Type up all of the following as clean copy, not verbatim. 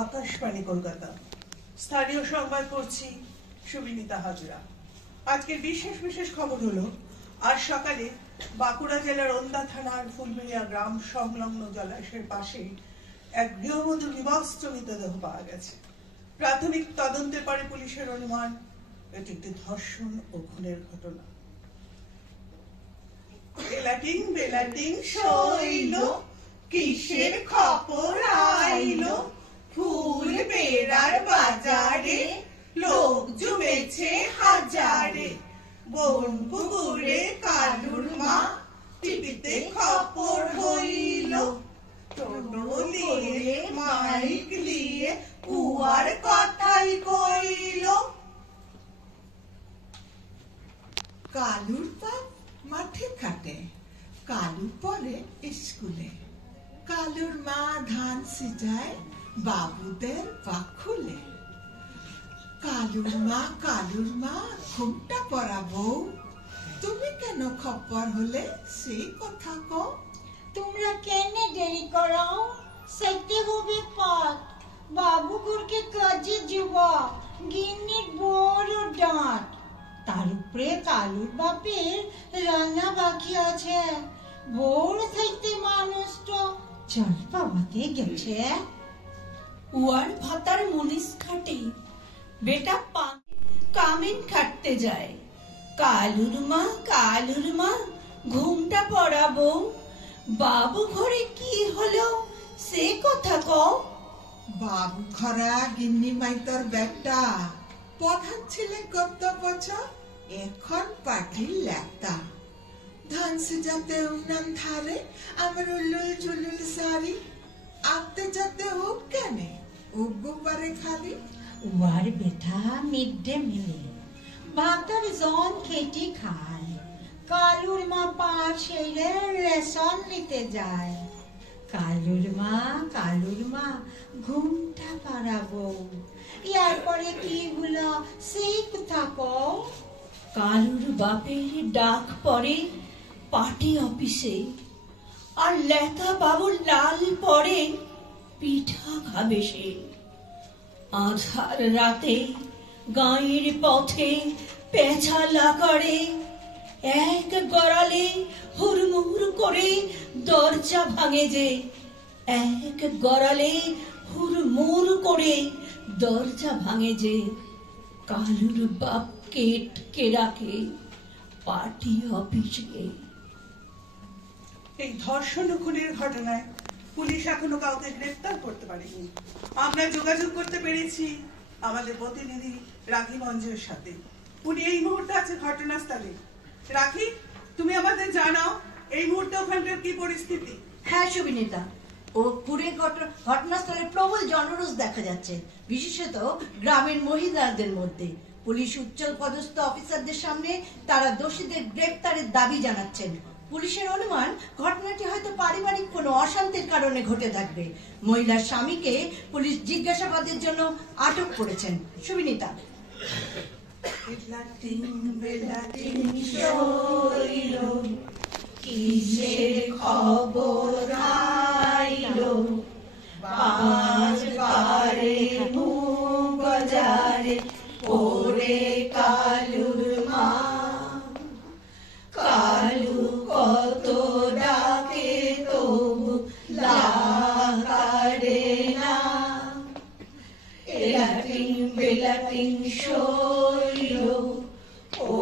আকাশবাণী কলকাতা। স্থানীয় সংবাদ পড়ছি সুবিনীতা হাজরা। আজকের বিশেষ বিশেষ খবর হলো, আজ সকালে বাঁকুড়া জেলার ওন্দা থানার ফুলবেড়িয়া গ্রাম সংলগ্ন জলাশয়ের পাশে এক গৃহবধূর বিভৎস মৃতদেহ পাওয়া গেছে। প্রাথমিক তদন্তের পরে পুলিশের অনুমান এটি একটি ধর্ষণ ও খুনের ঘটনা। বেলাটিং বেলাটিং শৈল, কিসের খবর আইলো? ফুল বেড়ার বাজারে লোক জমেছে হাজারে। বন পুকুরে কালুর মা টিভিতে খবর হইল। টোটোলিয়ে মাইক লিয়ে কুয়ার কথাই কইল। কালুর বাপ মাঠে খাটে, কালু পড়ে স্কুলে। কালুর মা ধান সিজায়, বাবুদের পাক খুলে। কালুর মা ঘুমটা পড়াবো। তুমি কেন খপ্পর হলে সেই কথা কও। তোমরা কেন দেরি করাও? সাইতে হবে পাত। বাবু ঘুরকে কাজে যাব, গিন্নির বড় ডাঁট। তার উপরে কালুর বাপের রান্না বাকি আছে। ভোর থাকতে মানুষটা চল পাওয়াতে গেছে। উয়ার ভাতার মুনিশ খাটে, বেটা কামিন খাটতে যায়। কালুর মা ঘুমটা পড়াবো। বাবু ঘরে কি হলো সে কথা কও। বাবু খরা গিন্নি মাইতর বেটা পড়াচ্ছিলে কত বছর, এখন পাঠির লেতা। ধান সিজাতে উনান ধারে আমার উল্লুল চুলুল সারি। আনতে যেতে হোক কেনে উগু পারে খালি। উয়ার বেটা মিড ডে মিলে ভাতার জন খেটি খায়। কালুর মা পাঁচ সেরে রেশন নিতে যায়। কালুর মা ঘুমটা পাড়াবো। ইয়ার পরে কি হলো সেই কথা কও। কালুর বাপের ডাক পড়ে পার্টি অফিসে, আর লেতা বাবুর লাল পড়ে পিঠা খাবে সে। আধার রাতে গাঁয়ের পথে পেঁচালা করে, এক গড়ালে হুড়মুড় করে দরজা ভাঙে যে। এক গড়ালে হুড়মুড় করে দরজা ভাঙে যে। কালুর বাপ কেটকে রাখে পার্টি অফিসে। এই ধর্ষণ ও খুনের ঘটনায় পুলিশ এখনো কাউকে গ্রেফতার করতে পারেনি। আমরা যোগাযোগ করতে পেরেছি আমাদের প্রতিনিধি রাখি মঞ্জের সাথে। উনি এই মুহূর্তে আছে ঘটনাস্থলে। রাখি, তুমি আমাদের জানাও এই মুহূর্তে ওখানকার কি পরিস্থিতি। হ্যাঁ সুবিনীতা, ও খুনের ঘটনাস্থলে প্রবল জনরোষ দেখা যাচ্ছে, বিশেষত গ্রামের মহিলাদের মধ্যে। পুলিশ উচ্চল পদস্থ অফিসারদের সামনে তারা দোষীদের গ্রেফতারের দাবি জানাচ্ছেন। পুলিশের অনুমান ঘটনাটি হয়তো পারিবারিক কোনো অশান্তির কারণে ঘটে থাকবে। মহিলার স্বামীকে পুলিশ জিজ্ঞাসাবাদের জন্য আটক করেছেন। সুবিনীতা, কিসের খবর আইলো? বাজারে বাজারে ওরে কালুর মা। কালু কত ডাকে তবু লাগারে না। এলাটিং বেলাটিং শৈল, ও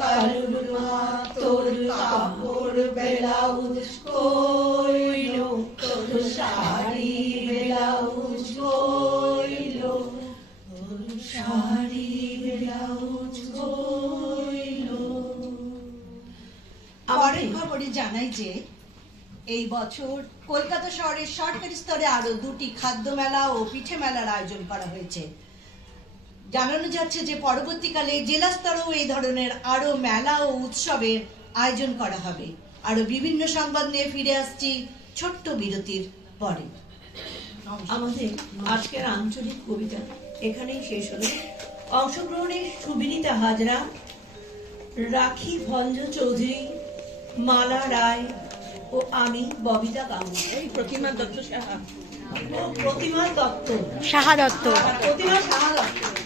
কালুর মা তোর কাপড় ব্লাউজ কইল। তোর শাড়ি ব্লাউজ কইল। তোর শাড়ি ব্লাউজ কইল। পরের খবরে জানাই যে এই বছর কলকাতা শহরের সরকারি স্তরে আরো 2টি খাদ্য মেলা ও পিঠে মেলার আয়োজন করা হয়েছে। জানানো যাচ্ছে যে পরবর্তীকালে জেলা স্তরেও এই ধরনের আরো মেলা ও উৎসবের আয়োজন করা হবে। আরো বিভিন্ন সংবাদ নিয়ে ফিরে আসছি ছোট্ট বিরতির পরে। আমাদের আজকের আঞ্চলিক কবিতা এখানেই শেষ হলো। অংশগ্রহণে সুবিনীতা হাজরা, রাখি ভঞ্জ চৌধুরী, মালা রায়, ও আমি ববিতা গাঙ্গুলি। এই প্রতিমা দত্ত সাহা। প্রতিমা দত্ত সাহা দত্ত। প্রতিমা সাহা দত্ত।